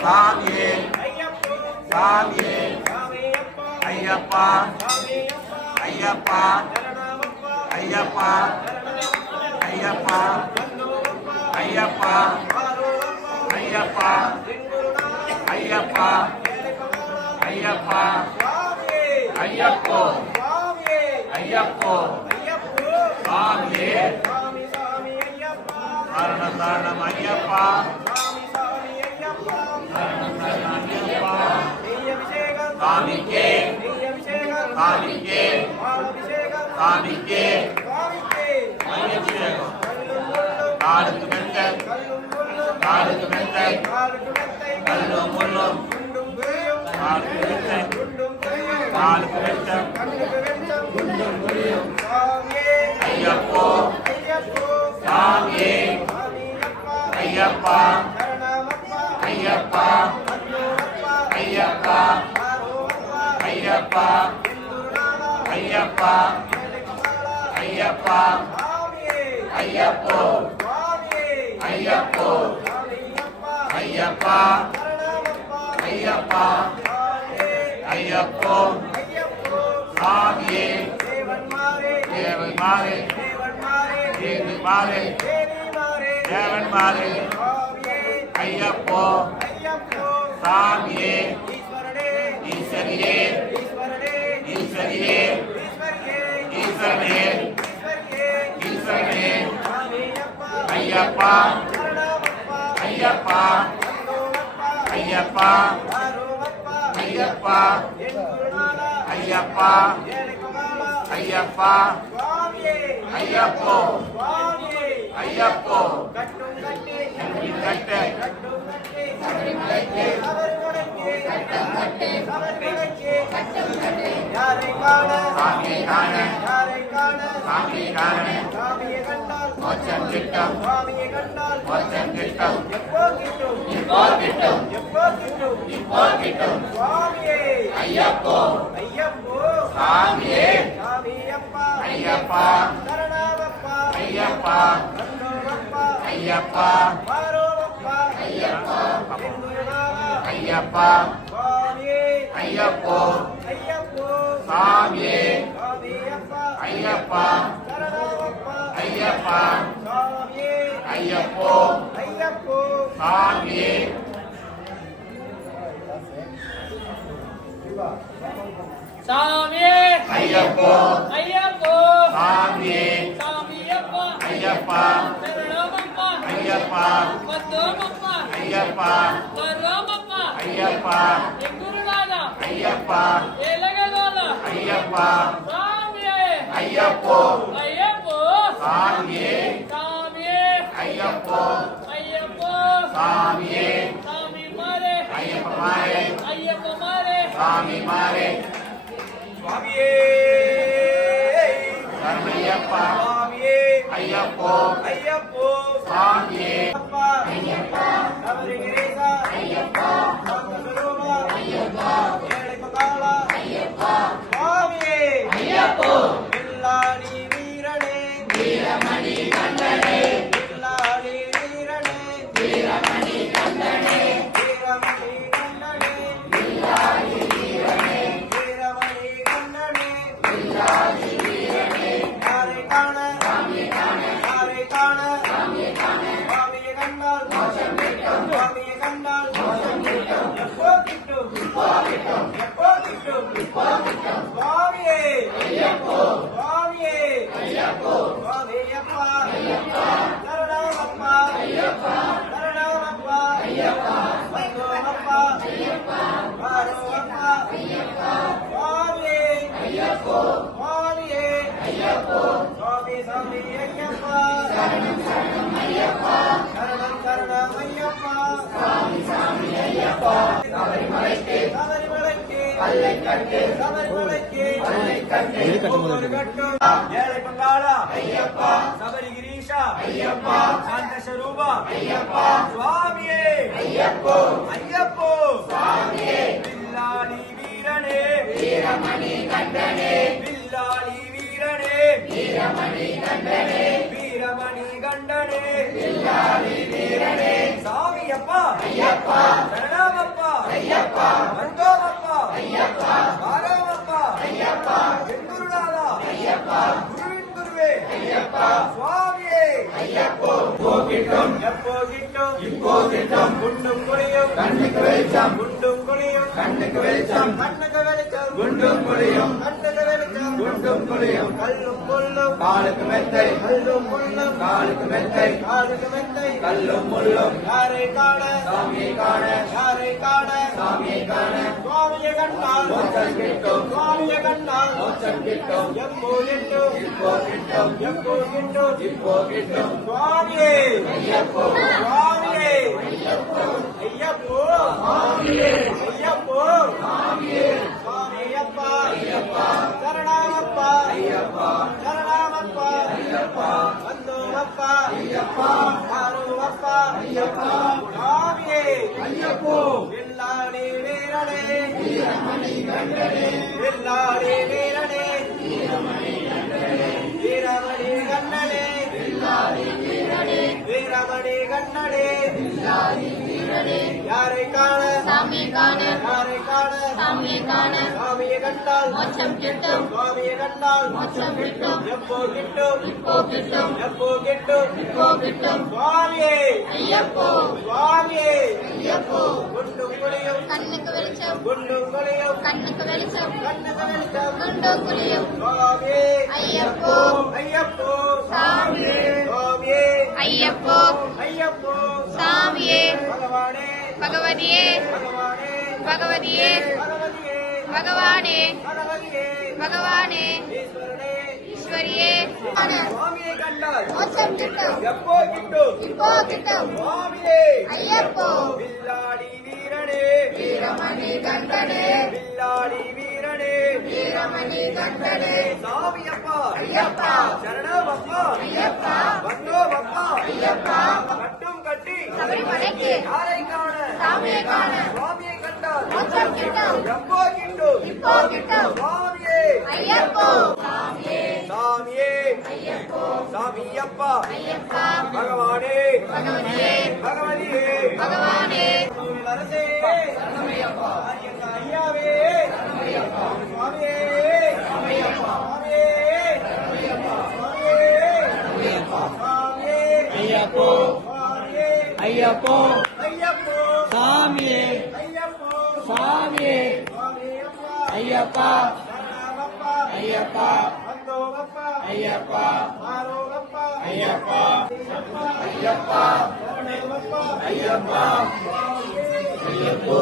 சாமியே சாமியே ஐயப்பா ஐயப்பா ஐயப்பா ஐயப்பா ஐயப்பா ஐயப்பா ஐயப்பா ஐயப்பா ஐயப்போ ஐயப்போ சாமியே சரணம் சரணம் ஐயப்பா சாமிக்கே சாமிக்கே சாமிக்கே அபிஷேகம் காலுக்கு மெத்த காலுக்கு மெத்த கல்லும் முள்ளும் காலுக்கு மெத்த காலுக்கு மெத்த ஐயப்போ சாமியே ஐயப்பா ஐயப்பா ஐயப்பா ஐயப்பா ஐயப்பா ஐயப்பா ஐயப்போ ஐயப்போ ஐயப்பா ஐயப்பா ஐயப்போ சாமியே தேவன் மாறே தேவன் மாறே தேவன் மாறே ஐயப்போ சாமியே ஈஸ்வரியே ஈஸ்வரியே ஈஸ்வரனே ஈஸ்வரனே ஐயப்பா ஐயப்பா ஐயப்பா ஐயப்பா ஐயப்பா ஐயப்பா ஐயப்போ ஐயப்போ கட்டு சாமியை காண சாமியை காண மோட்சம் கிட்டும் மோட்சம் கிட்டும் இப்போ கிட்டும் இப்போ கிட்டும் ஐயப்போ சாமியே ஐயப்பா ஐயப்பா ஐயப்பா ஐயப்பா ஐயப்பா ஐயப்போ சாமியே ஐயப்பா ஐயப்பா ஐயப்போ சாமியே சாமியே ஐயப்போ ஐயப்போ சாமியே சாமியப்பா ஐயப்பா சரணமப்பா ஐயப்பா பத்தோமப்பா ஐயப்பா வரோமப்பா ஐயப்பா எங்குருநாதா ஐயப்பா ஏலகலோல ஐயப்பா சாமியே ஐயப்போ ஐயப்போ சாமியே சாமியே ஐயப்போ ஐயப்போ சாமியே சாமி மாரே ஐயப்ப மாரே ஐயப்ப மாரே சாமி மாரே சுவாமியே சரணையப்பா சுவாமியே ஐயப்போ ஐயப்போ சாமியே அப்பா ஐயப்பா சபரிகிரீசா ஐயப்பா சங்கரூபா ஐயப்பா ஏழைமகாலா ஐயப்பா சுவாமியே ஐயப்போ வில்லாளி வீரனே வீரமணி கண்டனே வில்லாளி வீரனே வீரமணி கண்டனே வீரமணி கண்டனே வில்லாளி வீரனே வீரமணி கண்டனே வில்லாளி வீரனே யாரை காண சாமியை காண யாரை காண சாமியை காண சுவாமியை கண்டால் மோட்சம் கிட்டும் சுவாமியை கண்டால் மோட்சம் கிட்டும் எப்போ கிட்டும் இப்போ கிட்டும் எப்போ கிட்டும் இப்போ கிட்டும் சுவாமியே ஐயப்போ சுவாமியே ஐயப்போ சுவாமியப்பா ஐயப்பா சரணமப்பா ஐயப்பா சரணமப்பா ஐயப்பா வந்தோமப்பா ஐயப்பா வாரோமப்பா ஐயப்பா சுவாமியே ஐயப்போ சுவாமியே ஐயப்போ சுவாமி சாமி ஐயப்பா சரணம் சரணம் ஐயப்பா சரணம் சரணம் ஐயப்பா சுவாமி சாமி ஐயப்பா சபரிமலைக்கு சபரிமலைக்கு பல்லை கட்டு சபரிமலைக்கு பல்லை கட்டு ஒவ்வொரு கட்டும் ஏழை பங்காளா ஐயப்பா சபரிகிரீஷா ஐயப்பா சாந்த ஸ்வரூபா ஐயப்பா சுவாமியே ஐயப்போ ஐயப்போ சுவாமியே வில்லாளி வீரனே வீரமணி கண்டனே வில்லாளி வீரனே வீரமணி கண்டனே வீரமணி கண்டனே வில்லாளி வீரனே சாமியப்பா ஐயப்பா சரணம் கண்ணுக்கு வெளிச்சம் குண்டும் குழியும் கண்ணுக்கு வெளிச்சம் கண்ணுக்கு வெளிச்சம் குண்டும் குழியும் கண்ணுக்கு வெளிச்சம் குண்டும் குழியும் கல்லும் முள்ளும் காலுக்கு மெத்தை கல்லும் முள்ளும் காலுக்கு மெத்தை காலுக்கு மெத்தை கல்லும் முள்ளும் யாரை காண சாமியை காண யாரை காண சாமியை காண சுவாமியை கண்டால் மோட்சம் கிட்டும் சுவாமியை கண்டால் மோட்சம் கிட்டும் எப்போ கிட்டும் இப்போ கிட்டும் எப்போ கிட்டும் இப்போ கிட்டும் சுவாமியே ஐயப்போ சுவாமியே ஐயப்போ ஐயப்போ சுவாமியப்பா சரணாமப்பா சரணாமப்பா வந்தோமப்பா ஆரோமப்பா சுவாமியே ஐயப்போ வில்லாடி வீரனே வில்லாடி வீரனே வீரமணி கண்ணனே வீரமணி கண்ணனே யாரை காண சாமி காண யாரை காண சாமியை காண சுவாமியை கண்டால் மோட்சம் கிட்டும் சுவாமியை கண்டால் மோட்சம் கிட்டும் எப்போ கிட்டும் இப்போ கிட்டும் எப்போ கிட்டும் இப்போ கிட்டும் சுவாமியே ஐயப்போ சுவாமியே ஐயப்போ குண்டும் குழியும் கண்ணுக்கு வெளிச்சம் குண்டும் குழியும் கண்ணுக்கு வெளிச்சம் கண்ணுக்கு வெளிச்சம் குண்டும் குழியும் சுவாமியே ஐயப்போ ஐயப்போ சாமியே சுவாமியே ஐயப்போ ஐயப்போ சாமியே பகவானே பகவதியே பகவானே பகவதியே பகவதியே பகவானே பகவதியே பகவானே ஈஸ்வரனே ஈஸ்வரியே சுவாமியை கண்டால் மோட்சம் கிட்டும் எப்போ கிட்டும் இப்போ கிட்டும் சுவாமியே ஐயப்போ வில்லாடி வீரனே வீரமணி கண்டனே வில்லாடி வீரனே வீரமணி கண்டனே சாமியப்பா ஐயப்பா சரணமப்பா ஐயப்பா வந்தோமப்பா ஐயப்பா கட்டும் கட்டி சபரிமலைக்கு யாரை காண சாமியை காண சுவாமியை கண்டால் மோட்சம் கிட்டும் எப்போ கிட்டும் இப்போ கிட்டும் சுவாமியே ஐயப்போ சாமியே சாமியப்பா ஐயப்பா பகவானே பகவதியே பகவதியே பகவானே அரசே ஐயாவே சுவாமியே சுவாமியே சுவாமியே ஐயப்போ சுவாமியே ஐயப்போ ஐயப்போ சாமியே ஐயப்போ சாமியே சுவாமியப்பா ஐயப்பா சரணமப்பா ஐயப்பா வந்தோமப்பா ஐயப்பா ஆரோமப்பா ஐயப்பா ஐயப்பா சரணமப்பா ஐயப்பா சுவாமியே ஐயப்போ